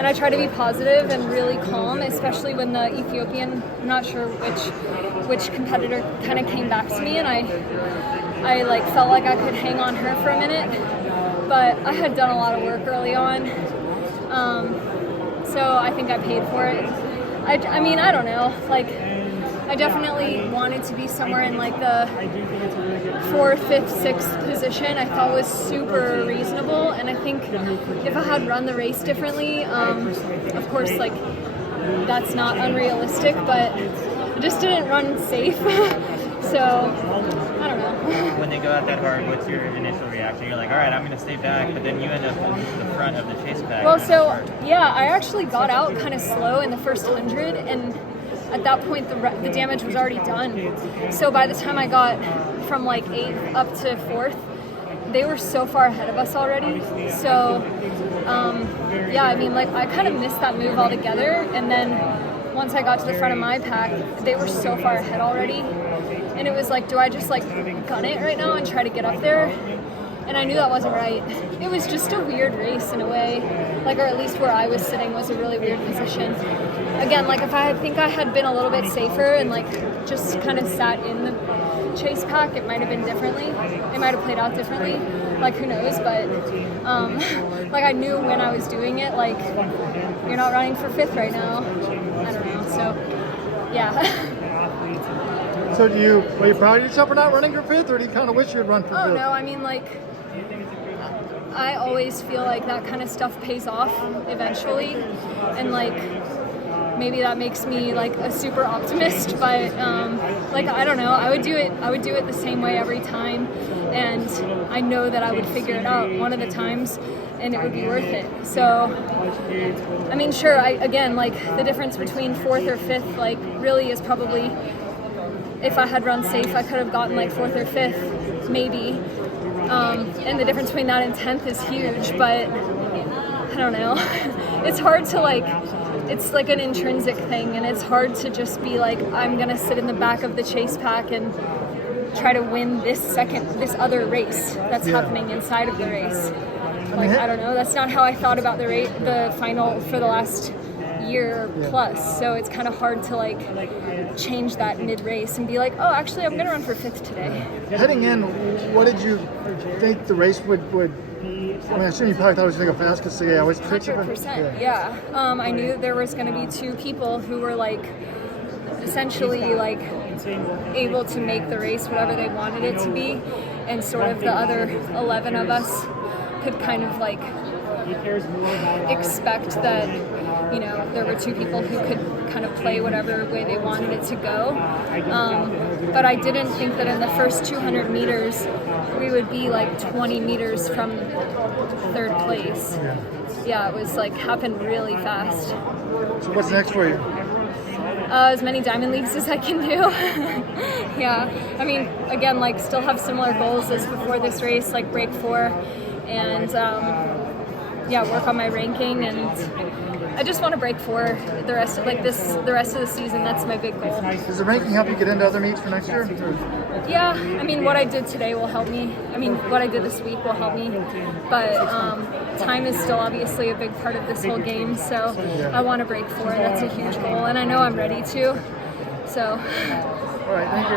and I try to be positive and really calm, especially when the Ethiopian, I'm not sure which competitor kind of came back to me, and I like felt like I could hang on her for a minute, but I had done a lot of work early on, so I think I paid for it. I mean, I don't know, like, I definitely wanted to be somewhere in like the 4th, 5th, 6th position. I thought was super reasonable, and I think if I had run the race differently, of course, like, that's not unrealistic, but I just didn't run safe. So I don't know. When they go out that hard, what's your initial reaction? You're like, all right, I'm going to stay back, but then you end up in the front of the chase pack. Well, so yeah, I actually got out kind of slow in the first 100, and at that point the damage was already done. So by the time I got from like 8th up to 4th, they were so far ahead of us already. So yeah, I mean, like, I kind of missed that move altogether, and then once I got to the front of my pack, they were so far ahead already, and it was like, do I just like gun it right now and try to get up there? And I knew that wasn't right. It was just a weird race in a way, like, or at least where I was sitting was a really weird position. Again, like, if I think I had been a little bit safer and like just kind of sat in the chase pack, it might have been differently. It might have played out differently. Like, who knows? But like, I knew when I was doing it, like, you're not running for 5th right now. I don't know. So yeah. So are you proud of yourself for not running for 5th, or do you kind of wish you'd run for 5th? Oh no, I mean, like, I always feel like that kind of stuff pays off eventually, and like, maybe that makes me like a super optimist, but like, I don't know, I would do it the same way every time, and I know that I would figure it out one of the times, and it would be worth it. So I mean, sure, again, like, the difference between 4th or 5th, like, really is probably, if I had run safe, I could have gotten like 4th or 5th, maybe. And the difference between that and 10th is huge, but I don't know. It's hard to, like, it's like an intrinsic thing, and it's hard to just be like, I'm gonna sit in the back of the chase pack and try to win this other race that's happening inside of the race. Like, I don't know, that's not how I thought about the final for the last year plus, so it's kind of hard to like change that mid-race and be like, oh, actually, I'm gonna run for 5th today. Heading in, what did you think the race would I mean, I assume you probably thought it was going to go fast because I always pictured 100%, yeah. I knew there was going to be 2 people who were like essentially like able to make the race whatever they wanted it to be, and sort of the other 11 of us could kind of like expect that, you know, there were 2 people who could kind of play whatever way they wanted it to go. But I didn't think that in the first 200 meters we would be like 20 meters from 3rd place. Yeah, it was like happened really fast. So what's next for you? As many diamond leagues as I can do. Yeah, I mean, again, like, still have similar goals as before this race, like break 4, and yeah, work on my ranking, and I just want to break 4 the rest of the season. That's my big goal. Does the ranking help you get into other meets for next year? Yeah, I mean, what I did today will help me. I mean, what I did this week will help me, but time is still obviously a big part of this whole game, so I want to break 4. That's a huge goal, and I know I'm ready to. So. All right, thank you.